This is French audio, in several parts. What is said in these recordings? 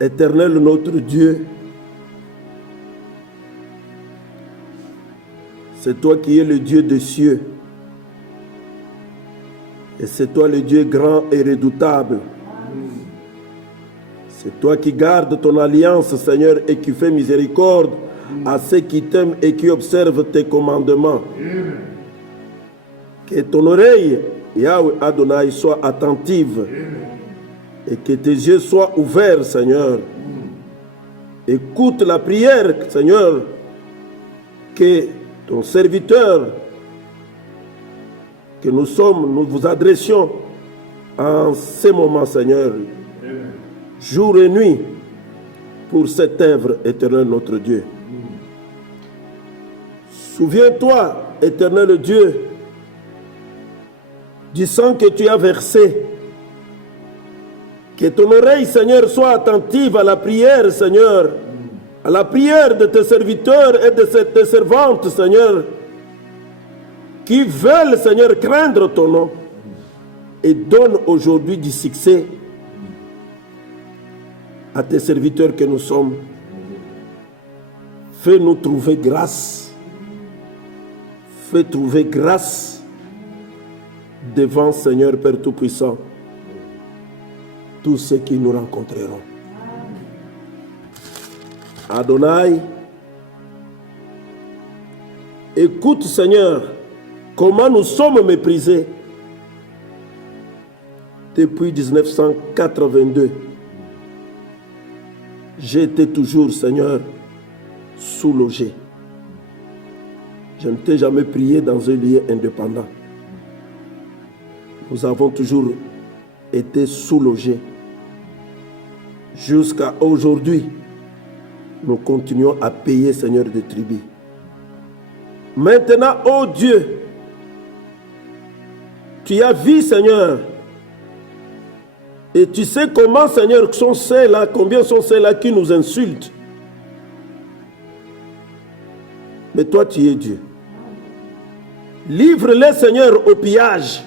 Éternel notre Dieu, c'est toi qui es le Dieu des cieux. Et c'est toi le Dieu grand et redoutable. C'est toi qui gardes ton alliance, Seigneur, et qui fais miséricorde à ceux qui t'aiment et qui observent tes commandements. Que ton oreille, Yahweh Adonai, soit attentive et que tes yeux soient ouverts, Seigneur. Écoute la prière, Seigneur, que ton serviteur, que nous vous adressions en ces moments, Seigneur, jour et nuit, pour cette œuvre, éternel notre Dieu. Souviens-toi, éternel Dieu, du sang que tu as versé. Que ton oreille, Seigneur, soit attentive à la prière, Seigneur, à la prière de tes serviteurs et de tes servantes, Seigneur, qui veulent, Seigneur, craindre ton nom, et donne aujourd'hui du succès à tes serviteurs que nous sommes. Fais-nous trouver grâce. Fais trouver grâce devant, Seigneur, Père Tout-Puissant, tous ceux qui nous rencontreront. Adonai, écoute, Seigneur, comment nous sommes méprisés depuis 1982. J'ai été toujours, Seigneur, sous-logé. Je ne t'ai jamais prié dans un lieu indépendant. Nous avons toujours été sous-logés. Jusqu'à aujourd'hui, nous continuons à payer, Seigneur, des tribus. Maintenant, ô Dieu, tu as vu, Seigneur, et tu sais comment, Seigneur, sont ceux-là, combien sont ceux-là qui nous insultent. Mais toi, tu es Dieu. Livre-les, Seigneur, au pillage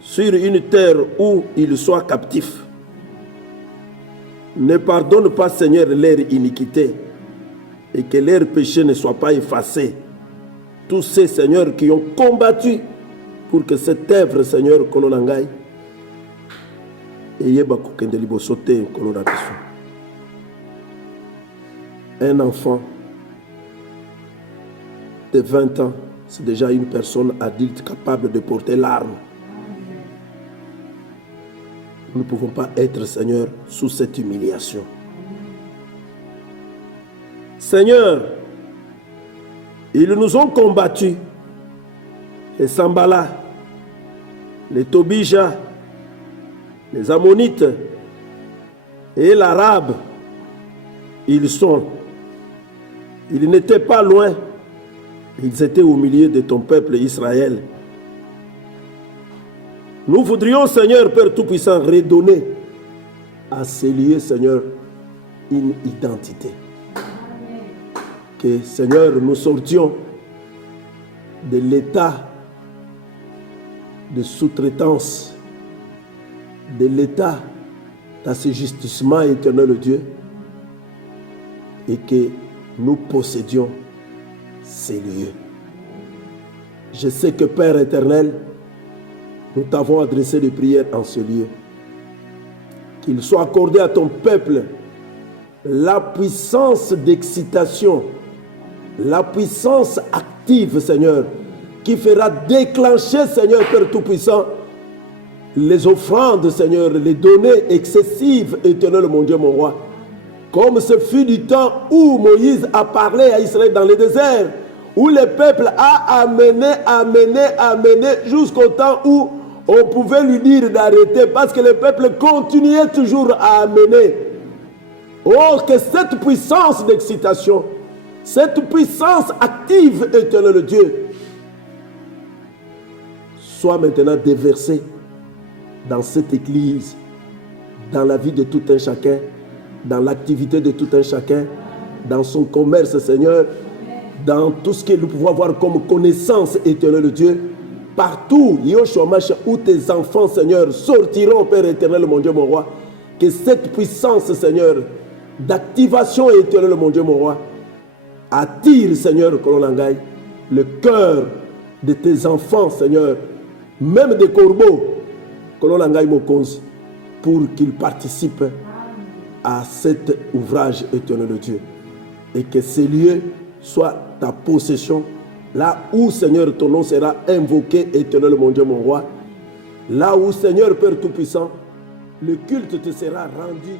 sur une terre où ils soient captifs. Ne pardonne pas, Seigneur, leur iniquité et que leurs péchés ne soient pas effacés. Tous ces, Seigneurs, qui ont combattu pour que cette œuvre, Seigneur, Kolonangai, un enfant de 20 ans, c'est déjà une personne adulte capable de porter l'arme. Nous ne pouvons pas être, Seigneur, sous cette humiliation. Seigneur, ils nous ont combattus. Les Sambala, les Tobija, les Ammonites et l'Arabe, ils n'étaient pas loin. Ils étaient au milieu de ton peuple Israël. Nous voudrions, Seigneur, Père Tout-Puissant, redonner à ces lieux, Seigneur, une identité. Que, Seigneur, nous sortions de l'état de sous-traitance, de l'état d'assujettissement éternel, Dieu, et que nous possédions ces lieux. Je sais que, Père éternel, nous t'avons adressé des prières en ce lieu. Qu'il soit accordé à ton peuple la puissance d'excitation, la puissance active, Seigneur, qui fera déclencher, Seigneur, Père Tout-Puissant, les offrandes, Seigneur, les données excessives, éternel, mon Dieu, mon roi. Comme ce fut du temps où Moïse a parlé à Israël dans le désert, où le peuple a amené jusqu'au temps où on pouvait lui dire d'arrêter parce que le peuple continuait toujours à amener. Oh, que cette puissance d'excitation, cette puissance active, éternel Dieu, soit maintenant déversée dans cette église, dans la vie de tout un chacun, dans l'activité de tout un chacun, dans son commerce, Seigneur, dans tout ce que nous pouvons avoir comme connaissance, éternel Dieu, partout, Yoshua, où tes enfants, Seigneur, sortiront, Père éternel, mon Dieu, mon roi, Que cette puissance, Seigneur, d'activation éternelle, mon Dieu, mon roi, attire, Seigneur, Kolonangai, le cœur de tes enfants, Seigneur, même des corbeaux, Kolonangai Mokonzi, pour qu'ils participent à cet ouvrage éternel de Dieu. Et que ces lieux soient ta possession, là où, Seigneur, ton nom sera invoqué éternel, mon Dieu, mon roi. Là où, Seigneur, Père Tout-Puissant, le culte te sera rendu